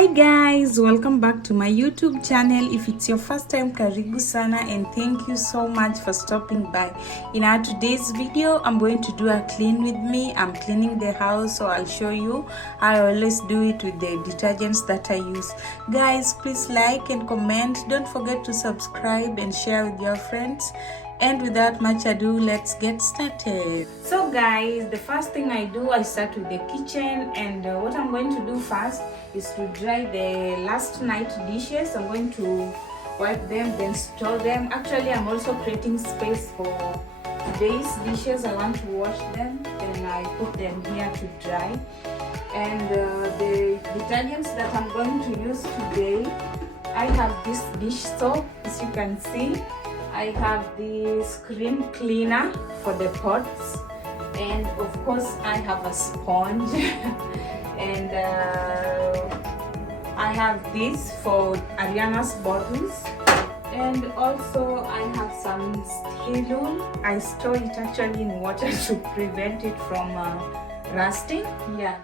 Hi guys, welcome back to my YouTube channel. If it's your first time, karibu sana, and thank you so much for stopping by. In our today's video, I'm going to do a clean with me. I'm cleaning the house, so I'll show you how I always do it with the detergents that I use. Guys, please like and comment. Don't forget to subscribe and share with your friends. And without much ado, let's get started. So guys, the first thing I do, I start with the kitchen, and what I'm going to do first is to dry the last night dishes. I'm going to wipe them, then store them. Actually, I'm also creating space for today's dishes. I want to wash them, then I put them here to dry. And the detergents that I'm going to use today, I have this dish soap, as you can see. I have the screen cleaner for the pots, and of course I have a sponge and I have this for Ariana's bottles, and also I have some steel. I store it actually in water to prevent it from rusting. Yeah.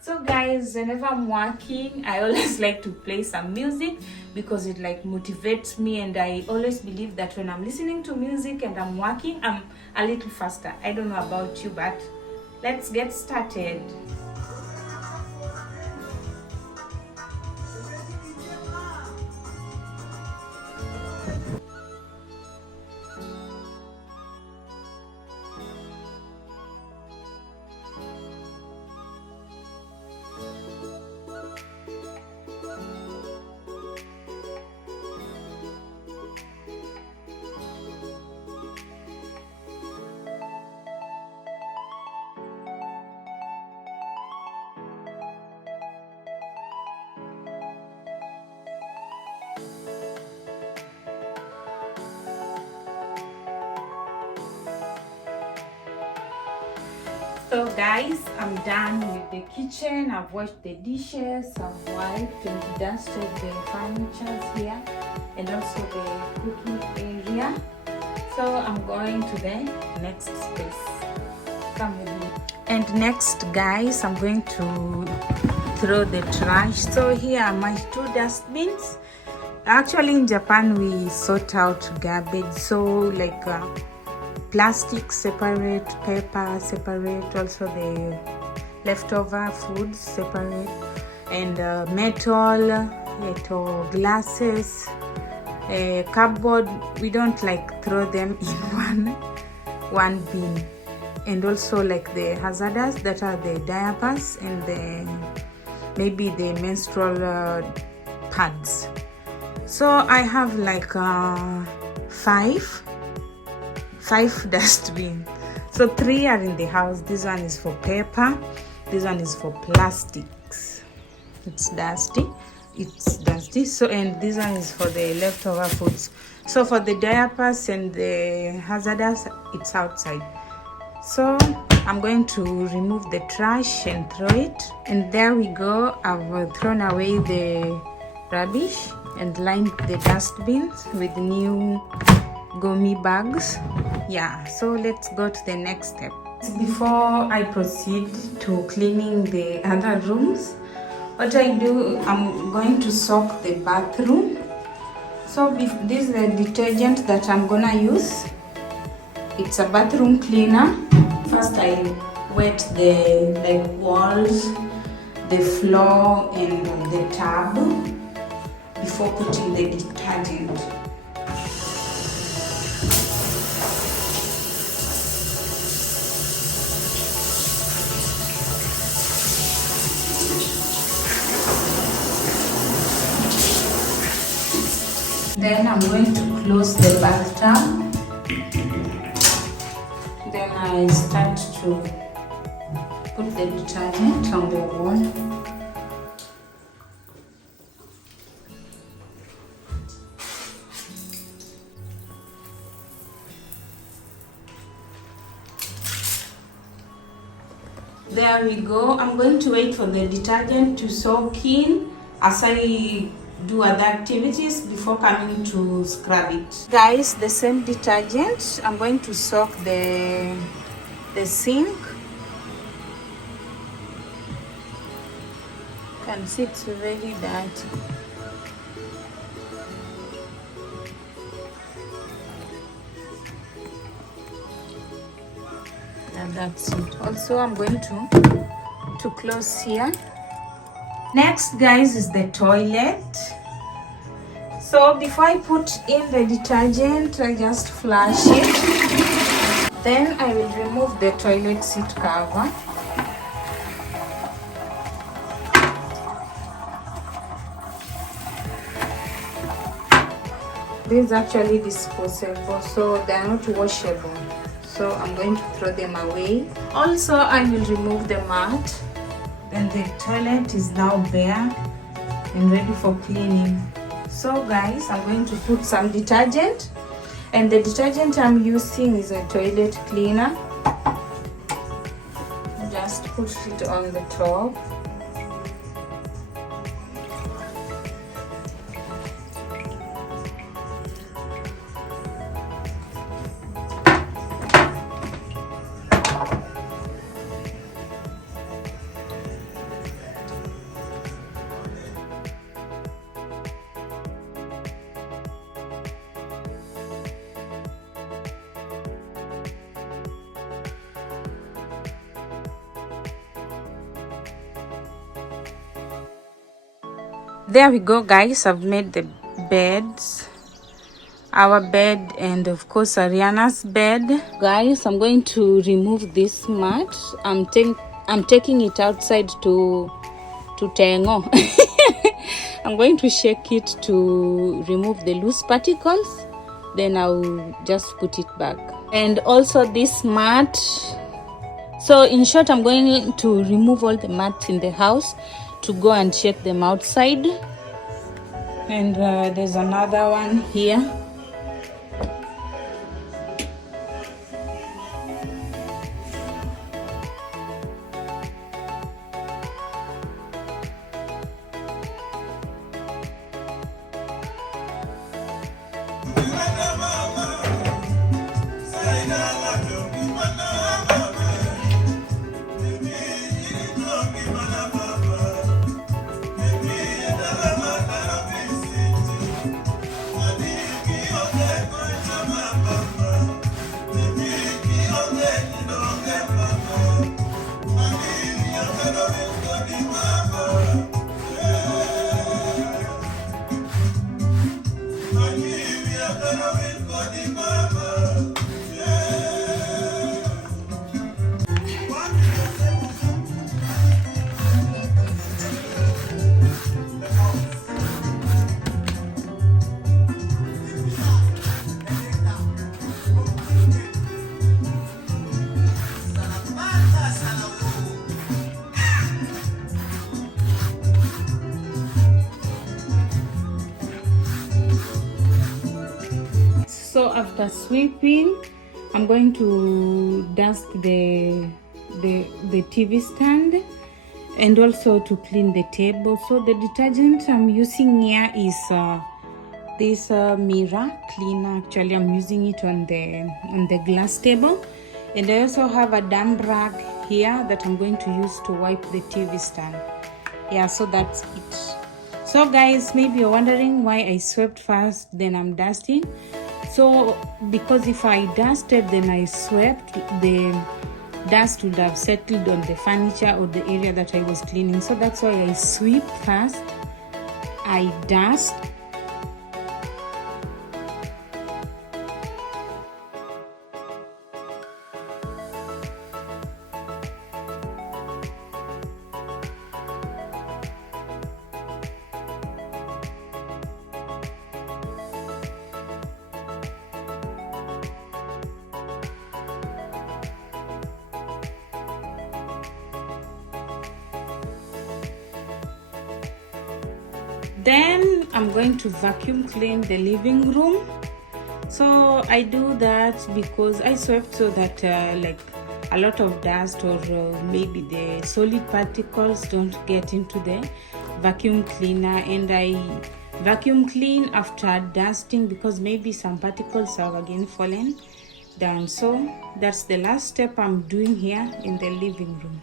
So guys, whenever I'm working, I always like to play some music because it like motivates me, and I always believe that when I'm listening to music and I'm working, I'm a little faster. I don't know about you, but let's get started. So guys, I'm done with the kitchen. I've washed the dishes, I've wiped and dusted the furniture here, and also the cooking area. So I'm going to the next space. Come with me. And next guys, I'm going to throw the trash. So here are my two dustbins. Actually in Japan we sort out garbage, so like plastic separate, paper separate, also the leftover foods separate, and metal, glasses, cardboard, we don't like throw them in one bin. And also like the hazardous, that are the diapers and the maybe the menstrual pads. So I have like five dustbins. So 3 are in the house. This one is for paper, this one is for plastics. It's dusty. So, and this one is for the leftover foods. So for the diapers and the hazardous, it's outside. So I'm going to remove the trash and throw it. And there we go. I've thrown away the rubbish and lined the dustbins with new gummy bags. Yeah, so let's go to the next step. Before I proceed to cleaning the other rooms, what I do, I'm going to soak the bathroom. So this is the detergent that I'm gonna use. It's a bathroom cleaner. First I wet the walls, the floor and the tub before putting the detergent. Then I'm going to close the bathtub. Then I start to put the detergent on the wall. There we go. I'm going to wait for the detergent to soak in as I do other activities before coming to scrub it. Guys, the same detergent, I'm going to soak the sink You can see it's very dirty. And that's it. Also, I'm going to close here. Next, guys, is the toilet. So before I put in the detergent, I just flush it. Then I will remove the toilet seat cover. This is actually disposable, so they are not washable. So I'm going to throw them away. Also, I will remove the mat. Then the toilet is now bare and ready for cleaning. So guys, I'm going to put some detergent, and the detergent I'm using is a toilet cleaner. Just put it on the top. There we go, guys. I've made the beds, our bed, and of course Ariana's bed. Guys, I'm going to remove this mat. I'm taking it outside to Tengo. I'm going to shake it to remove the loose particles. Then I'll just put it back. And also this mat. So in short, I'm going to remove all the mats in the house to go and check them outside. And there's another one here. So after sweeping, I'm going to dust the TV stand and also to clean the table. So the detergent I'm using here is this mirror cleaner. Actually, I'm using it on the glass table, and I also have a damp rag here that I'm going to use to wipe the TV stand. Yeah, so that's it. So guys, maybe you're wondering why I swept first, then I'm dusting. So because if I dusted then I swept, the dust would have settled on the furniture or the area that I was cleaning. So that's why I sweep first, I dust. Then I'm going to vacuum clean the living room. So I do that because I swept so that like a lot of dust or maybe the solid particles don't get into the vacuum cleaner, and I vacuum clean after dusting because maybe some particles have again fallen down. So that's the last step I'm doing here in the living room.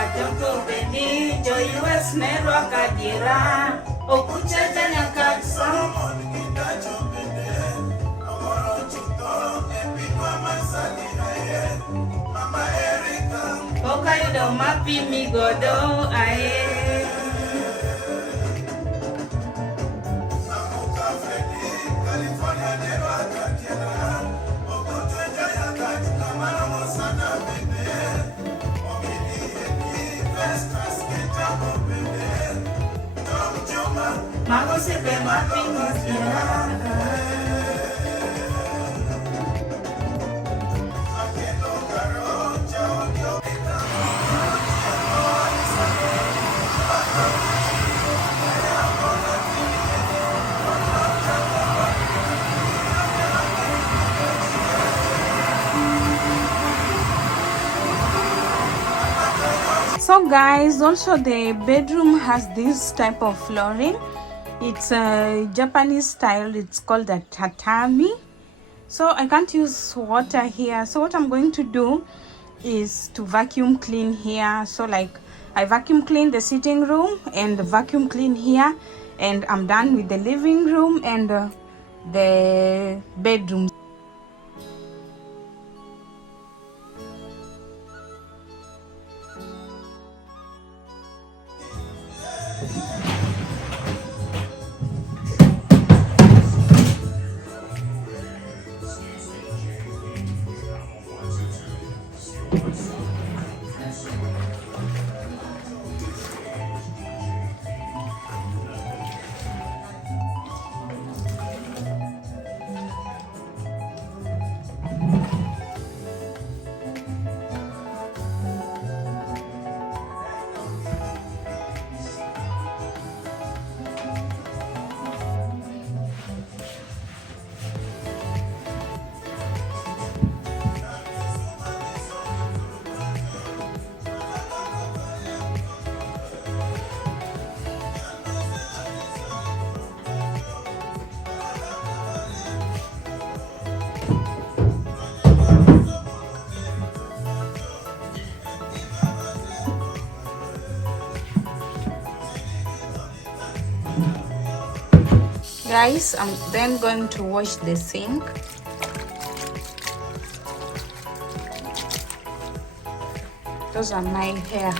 Ajoko bendi jo US nero akadira okuchacha nyakatsa Okaido mapi migodo ae Mago se ve mapi So guys, also the bedroom has this type of flooring. It's a Japanese style. It's called a tatami. So I can't use water here. So what I'm going to do is to vacuum clean here. So like I vacuum clean the sitting room and vacuum clean here, and I'm done with the living room and the bedroom. Guys, I'm then going to wash the sink. Those are my hair.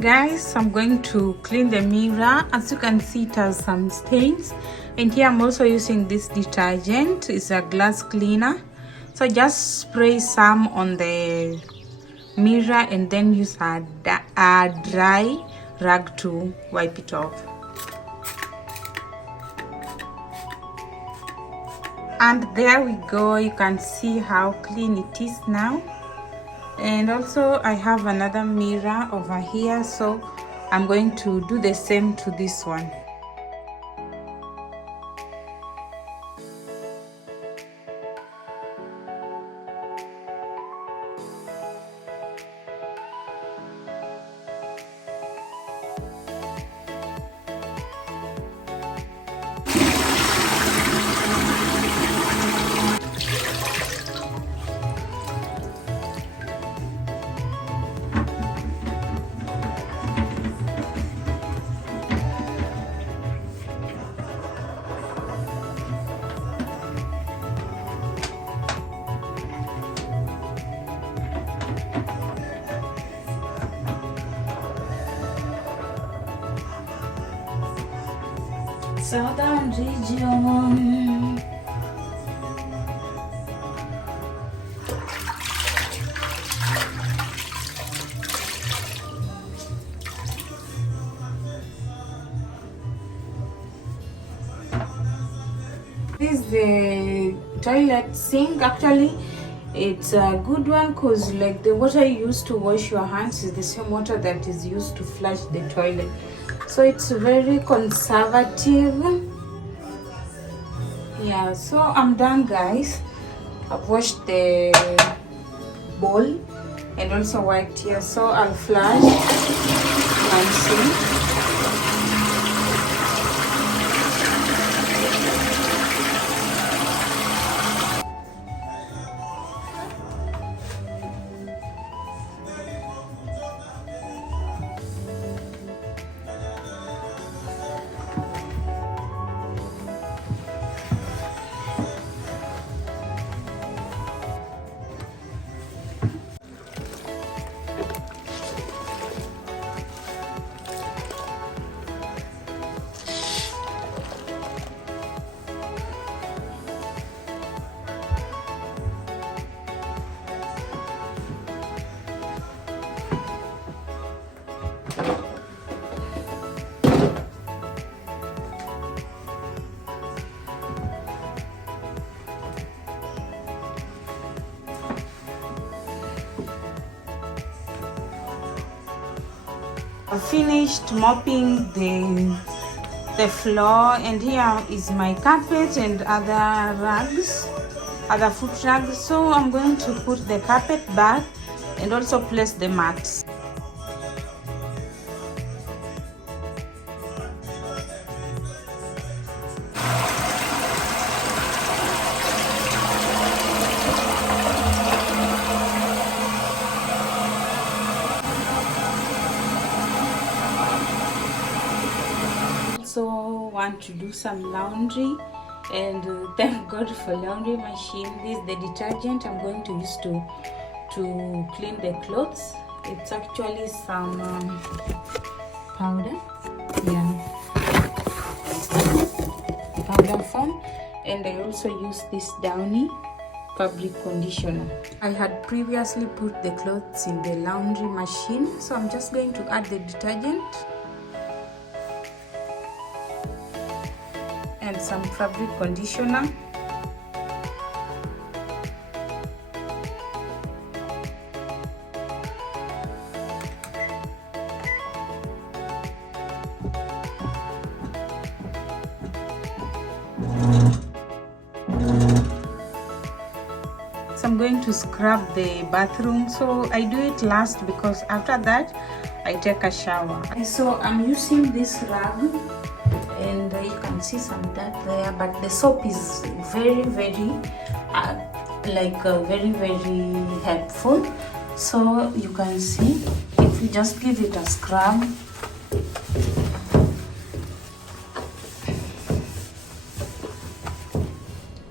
Guys, I'm going to clean the mirror. As you can see, it has some stains, and here I'm also using this detergent. It's a glass cleaner, so just spray some on the mirror and then use a dry rag to wipe it off. And there we go. You can see how clean it is now. And also I have another mirror over here, so I'm going to do the same to this one. Southern region. This is the toilet sink. Actually, it's a good one because like the water you use to wash your hands is the same water that is used to flush the toilet. So it's very conservative. Yeah, so I'm done, guys. I've washed the bowl and also white here. So I'll flush my sink. I finished mopping the floor, and here is my carpet and other rugs, other foot rugs. So I'm going to put the carpet back and also place the mats. Also want to do some laundry, and thank God for laundry machine. This is the detergent I'm going to use to clean the clothes. It's actually some powder, powder form, and I also use this Downy fabric conditioner. I had previously put the clothes in the laundry machine, so I'm just going to add the detergent and some fabric conditioner. So I'm going to scrub the bathroom, so I do it last because after that I take a shower. So I'm using this rag, and you can see some dirt there, but the soap is very helpful. So you can see, if you just give it a scrub,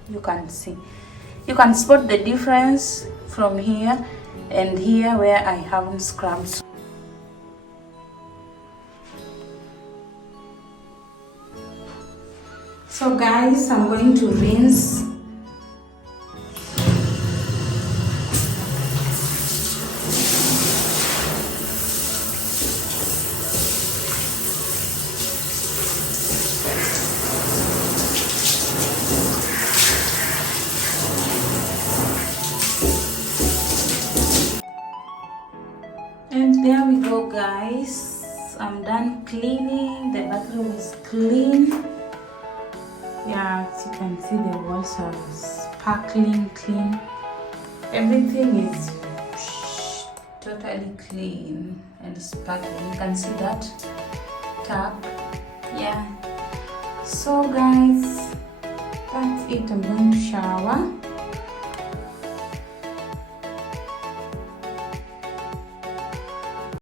you can see, you can spot the difference from here and here where I haven't scrubbed. So guys, I'm going to rinse. And there we go, guys. I'm done cleaning. The bathroom is clean. Yeah, as you can see, the walls are sparkling clean. Everything is totally clean and sparkling. You can see that tap. Yeah. So guys, that's it. I'm going to shower.